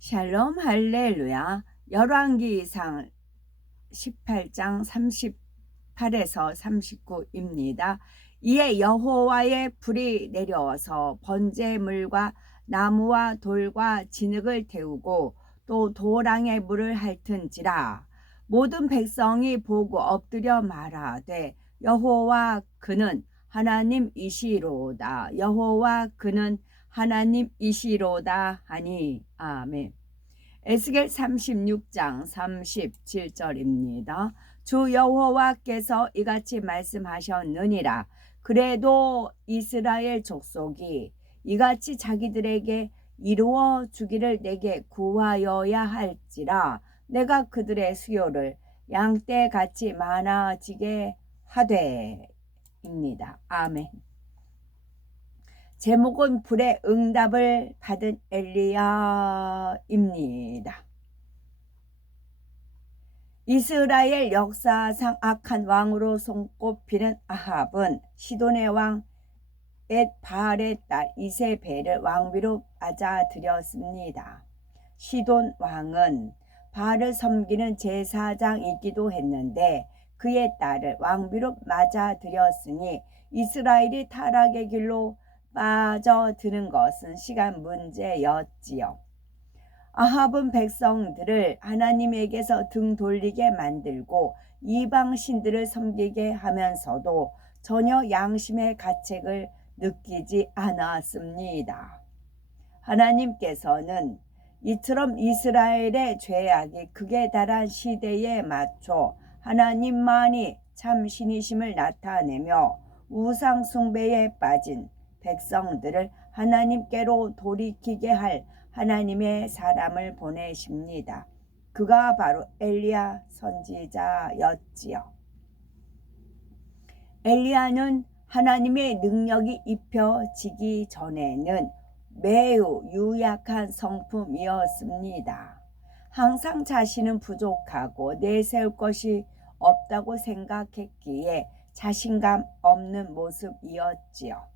샬롬 할렐루야. 열왕기상 18장 38에서 39입니다. 이에 여호와의 불이 내려와서 번제물과 나무와 돌과 진흙을 태우고 또 도랑의 물을 핥은지라. 모든 백성이 보고 엎드려 말하되 여호와 그는 하나님이시로다. 여호와 그는 하나님이시로다 하니. 아멘. 에스겔 36장 37절입니다. 주 여호와께서 이같이 말씀하셨느니라. 그래도 이스라엘 족속이 이같이 자기들에게 이루어 주기를 내게 구하여야 할지라. 내가 그들의 수요를 양떼같이 많아지게 하되입니다. 아멘. 제목은 불의 응답을 받은 엘리야입니다. 이스라엘 역사상 악한 왕으로 손꼽히는 아합은 시돈의 왕 엣바알의 딸 이세벨을 왕비로 맞아들였습니다. 시돈 왕은 바알을 섬기는 제사장이기도 했는데 그의 딸을 왕비로 맞아들였으니 이스라엘이 타락의 길로 빠져드는 것은 시간 문제였지요. 아합은 백성들을 하나님에게서 등 돌리게 만들고 이방 신들을 섬기게 하면서도 전혀 양심의 가책을 느끼지 않았습니다. 하나님께서는 이처럼 이스라엘의 죄악이 극에 달한 시대에 맞춰 하나님만이 참 신이심을 나타내며 우상 숭배에 빠진 백성들을 하나님께로 돌이키게 할 하나님의 사람을 보내십니다. 그가 바로 엘리야 선지자였지요. 엘리야는 하나님의 능력이 입혀지기 전에는 매우 유약한 성품이었습니다. 항상 자신은 부족하고 내세울 것이 없다고 생각했기에 자신감 없는 모습이었지요.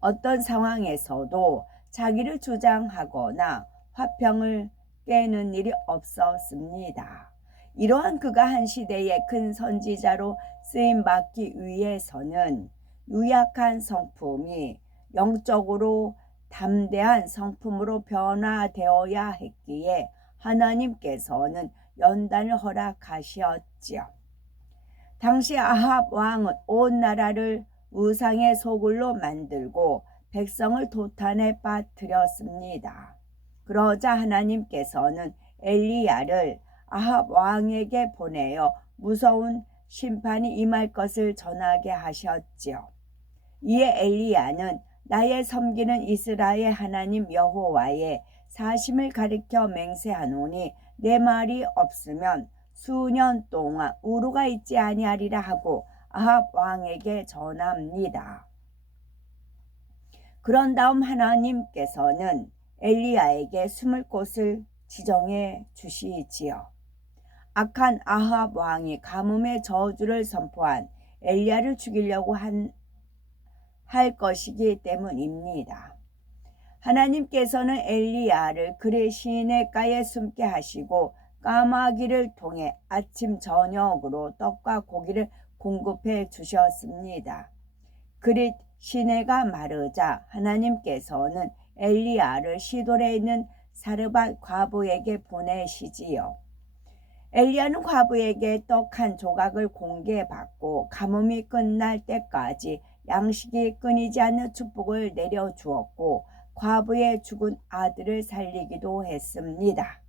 어떤 상황에서도 자기를 주장하거나 화평을 깨는 일이 없었습니다. 이러한 그가 한 시대의 큰 선지자로 쓰임받기 위해서는 유약한 성품이 영적으로 담대한 성품으로 변화되어야 했기에 하나님께서는 연단을 허락하셨지요. 당시 아합 왕은 온 나라를 우상의 소굴로 만들고 백성을 도탄에 빠뜨렸습니다. 그러자 하나님께서는 엘리야를 아합 왕에게 보내어 무서운 심판이 임할 것을 전하게 하셨지요. 이에 엘리야는 나의 섬기는 이스라엘 하나님 여호와의 사심을 가리켜 맹세하노니 내 말이 없으면 수년 동안 우루가 있지 아니하리라 하고 아합 왕에게 전합니다. 그런 다음 하나님께서는 엘리야에게 숨을 곳을 지정해 주시지요. 악한 아합 왕이 가뭄의 저주를 선포한 엘리야를 죽이려고 할 것이기 때문입니다. 하나님께서는 엘리야를 그의 시내가에 숨게 하시고 까마귀를 통해 아침 저녁으로 떡과 고기를 공급해 주셨습니다. 그릿 시내가 마르자 하나님께서는 엘리야를 시돈에 있는 사르밧 과부에게 보내시지요. 엘리야는 과부에게 떡 한 조각을 공개받고 가뭄이 끝날 때까지 양식이 끊이지 않는 축복을 내려주었고 과부의 죽은 아들을 살리기도 했습니다.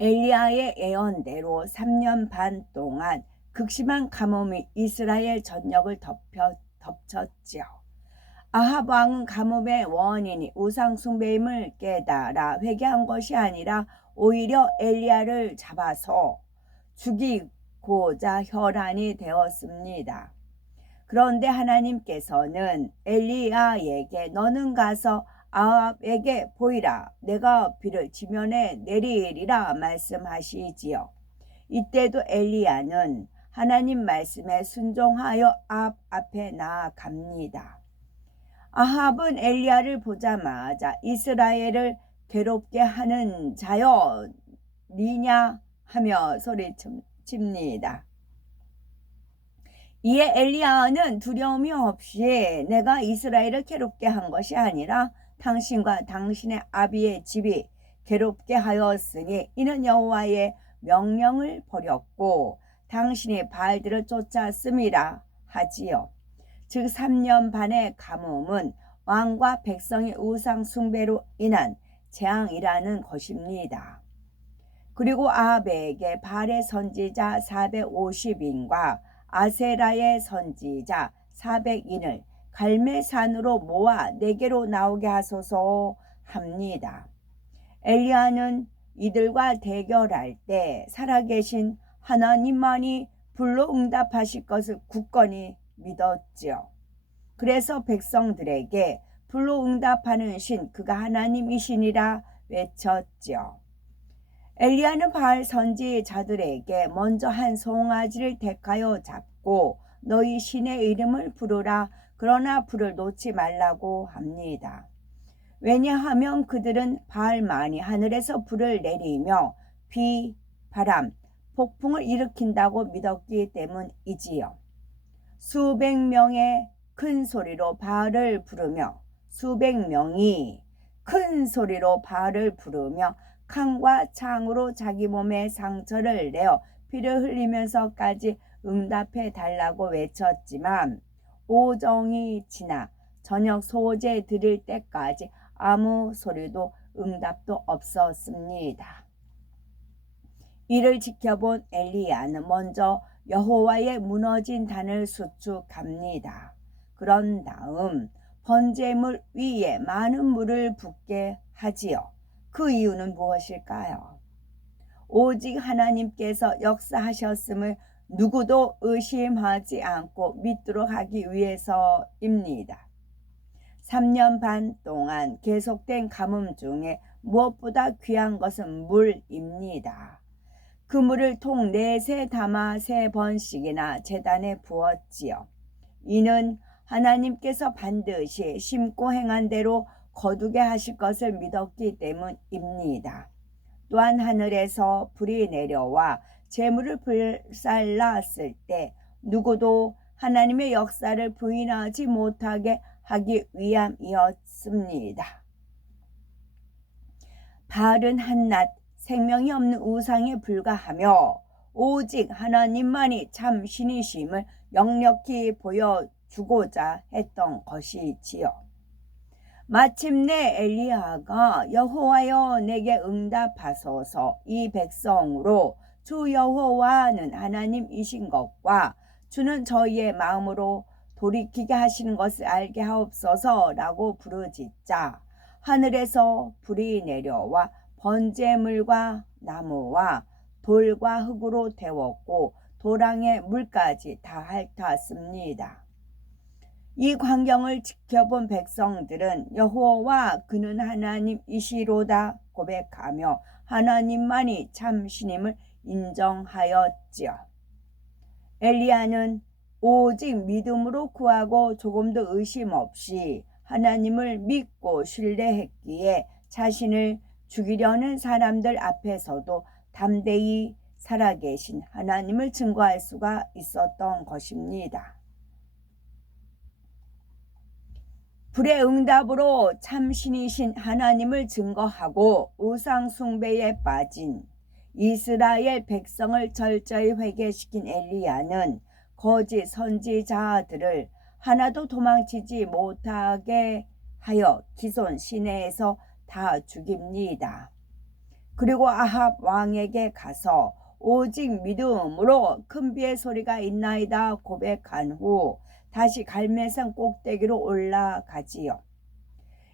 엘리야의 예언대로 3년 반 동안 극심한 가뭄이 이스라엘 전역을 덮쳤지요. 아합 왕은 가뭄의 원인이 우상 숭배임을 깨달아 회개한 것이 아니라 오히려 엘리야를 잡아서 죽이고자 혈안이 되었습니다. 그런데 하나님께서는 엘리야에게 너는 가서 아합에게 보이라 내가 비를 지면에 내리리라 말씀하시지요. 이때도 엘리야는 하나님 말씀에 순종하여 아합 앞에 나아갑니다. 아합은 엘리야를 보자마자 이스라엘을 괴롭게 하는 자여 니냐 하며 소리칩니다. 이에 엘리야는 두려움이 없이 내가 이스라엘을 괴롭게 한 것이 아니라 당신과 당신의 아비의 집이 괴롭게 하였으니 이는 여호와의 명령을 버렸고 당신이 바알들을 쫓았음이라 하지요. 즉 3년 반의 가뭄은 왕과 백성의 우상 숭배로 인한 재앙이라는 것입니다. 그리고 아합에게 바알의 선지자 450인과 아세라의 선지자 400인을 갈멜산으로 모아 내게로 나오게 하소서 합니다. 엘리야는 이들과 대결할 때 살아계신 하나님만이 불로 응답하실 것을 굳건히 믿었지요. 그래서 백성들에게 불로 응답하는 신 그가 하나님이시니라 외쳤지요. 엘리야는 바알 선지자들에게 먼저 한 송아지를 택하여 잡고 너희 신의 이름을 부르라 그러나 불을 놓지 말라고 합니다. 왜냐하면 그들은 바알만이 하늘에서 불을 내리며 비, 바람, 폭풍을 일으킨다고 믿었기 때문이지요. 수백 명의 큰 소리로 바알을 부르며 수백 명이 큰 소리로 바알을 부르며 칼과 창으로 자기 몸에 상처를 내어 피를 흘리면서까지 응답해 달라고 외쳤지만 오정이 지나 저녁 소제 드릴 때까지 아무 소리도 응답도 없었습니다. 이를 지켜본 엘리야는 먼저 여호와의 무너진 단을 수축합니다. 그런 다음 번제물 위에 많은 물을 붓게 하지요. 그 이유는 무엇일까요? 오직 하나님께서 역사하셨음을 누구도 의심하지 않고 믿도록 하기 위해서입니다. 3년 반 동안 계속된 가뭄 중에 무엇보다 귀한 것은 물입니다. 그 물을 통 4세 담아 3번씩이나 제단에 부었지요. 이는 하나님께서 반드시 심고 행한 대로 거두게 하실 것을 믿었기 때문입니다. 또한 하늘에서 불이 내려와 재물을 불살랐을 때 누구도 하나님의 역사를 부인하지 못하게 하기 위함이었습니다. 바알은 한낱 생명이 없는 우상에 불과하며 오직 하나님만이 참 신이심을 역력히 보여주고자 했던 것이지요. 마침내 엘리야가 여호와여 내게 응답하소서 이 백성으로 주 여호와는 하나님이신 것과 주는 저희의 마음으로 돌이키게 하시는 것을 알게 하옵소서라고 부르짖자 하늘에서 불이 내려와 번제물과 나무와 돌과 흙으로 데웠고 도랑의 물까지 다 핥았습니다. 이 광경을 지켜본 백성들은 여호와 그는 하나님이시로다 고백하며 하나님만이 참 신임을 인정하였지요. 엘리야는 오직 믿음으로 구하고 조금도 의심 없이 하나님을 믿고 신뢰했기에 자신을 죽이려는 사람들 앞에서도 담대히 살아계신 하나님을 증거할 수가 있었던 것입니다. 불의 응답으로 참신이신 하나님을 증거하고 우상 숭배에 빠진 이스라엘 백성을 철저히 회개시킨 엘리야는 거짓 선지자들을 하나도 도망치지 못하게 하여 기손 시내에서 다 죽입니다. 그리고 아합 왕에게 가서 오직 믿음으로 큰 비의 소리가 있나이다 고백한 후 다시 갈멜산 꼭대기로 올라가지요.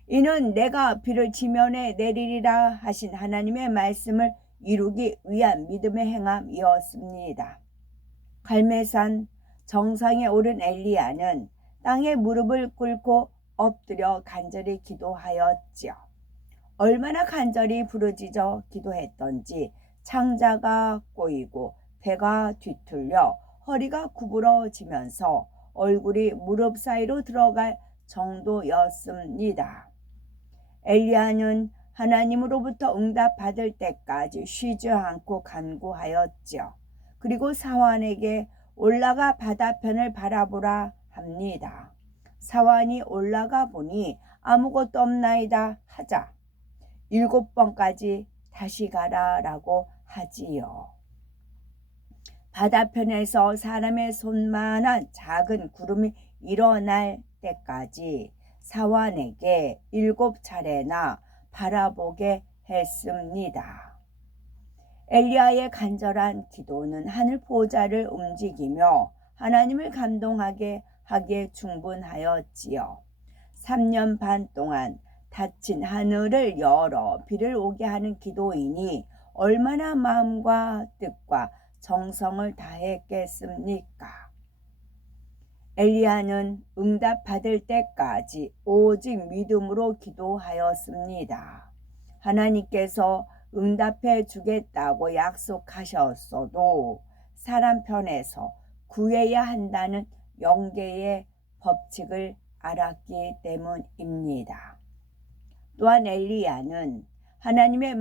이는 내가 비를 지면에 내리리라 하신 하나님의 말씀을 이루기 위한 믿음의 행함이었습니다. 갈멜산 정상에 오른 엘리야는 땅에 무릎을 꿇고 엎드려 간절히 기도하였지요. 얼마나 간절히 부르짖어 기도했던지 창자가 꼬이고 배가 뒤틀려 허리가 구부러지면서 얼굴이 무릎 사이로 들어갈 정도였습니다. 엘리야는 하나님으로부터 응답받을 때까지 쉬지 않고 간구하였지요. 그리고 사환에게 올라가 바다편을 바라보라 합니다. 사환이 올라가 보니 아무것도 없나이다 하자 7번까지 다시 가라라고 하지요. 바다편에서 사람의 손만한 작은 구름이 일어날 때까지 사환에게 7차례나 바라보게 했습니다. 엘리야의 간절한 기도는 하늘 보좌를 움직이며 하나님을 감동하게 하기에 충분하였지요. 3년 반 동안 닫힌 하늘을 열어 비를 오게 하는 기도이니 얼마나 마음과 뜻과 정성을 다했겠습니까? 엘리야는 응답받을 때까지 오직 믿음으로 기도하였습니다. 하나님께서 응답해 주겠다고 약속하셨어도 사람 편에서 구해야 한다는 영계의 법칙을 알았기 때문입니다. 또한 엘리야는 하나님의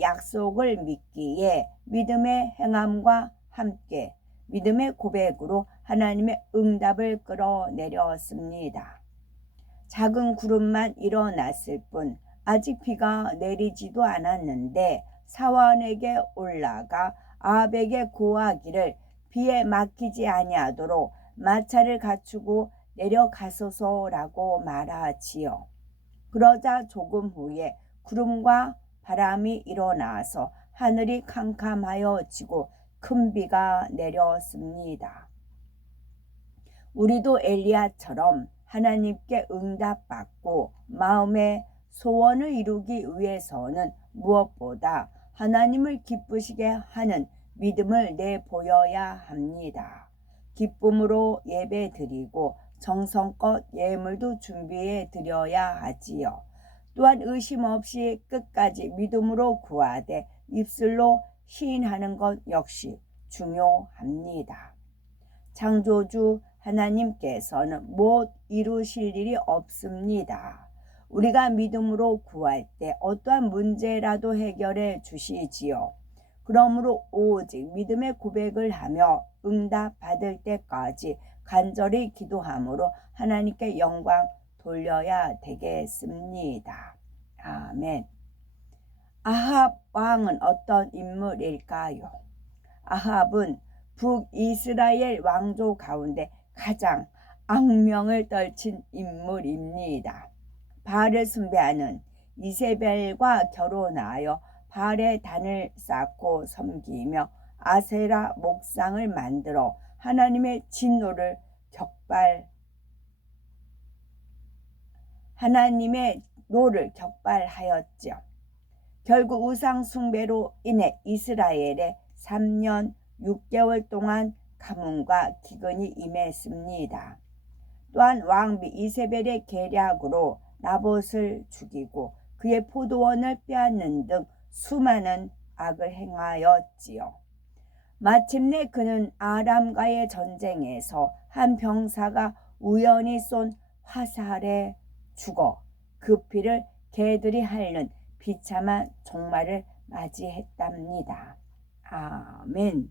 약속을 믿기에 믿음의 행함과 함께 믿음의 고백으로 하나님의 응답을 끌어내렸습니다. 작은 구름만 일어났을 뿐 아직 비가 내리지도 않았는데 사환에게 올라가 아합에게 고하기를 비에 막히지 아니하도록 마차를 갖추고 내려가소서라고 말하지요. 그러자 조금 후에 구름과 바람이 일어나서 하늘이 캄캄하여지고 큰 비가 내렸습니다. 우리도 엘리야처럼 하나님께 응답받고 마음의 소원을 이루기 위해서는 무엇보다 하나님을 기쁘시게 하는 믿음을 내보여야 합니다. 기쁨으로 예배 드리고 정성껏 예물도 준비해 드려야 하지요. 또한 의심 없이 끝까지 믿음으로 구하되 입술로 시인하는 것 역시 중요합니다. 창조주 하나님께서는 못 이루실 일이 없습니다. 우리가 믿음으로 구할 때 어떠한 문제라도 해결해 주시지요. 그러므로 오직 믿음의 고백을 하며 응답 받을 때까지 간절히 기도함으로 하나님께 영광 돌려야 되겠습니다. 아멘. 아합 왕은 어떤 인물일까요? 아합은 북이스라엘 왕조 가운데 가장 악명을 떨친 인물입니다. 바알을 숭배하는 이세벨과 결혼하여 바알의 단을 쌓고 섬기며 아세라 목상을 만들어 하나님의 노를 격발하였죠. 결국 우상 숭배로 인해 이스라엘에 3년 6개월 동안 가뭄과 기근이 임했습니다. 또한 왕비 이세벨의 계략으로 나봇을 죽이고 그의 포도원을 빼앗는 등 수많은 악을 행하였지요. 마침내 그는 아람과의 전쟁에서 한 병사가 우연히 쏜 화살에 죽어 그 피를 개들이 핥는 비참한 종말을 맞이했답니다. 아멘.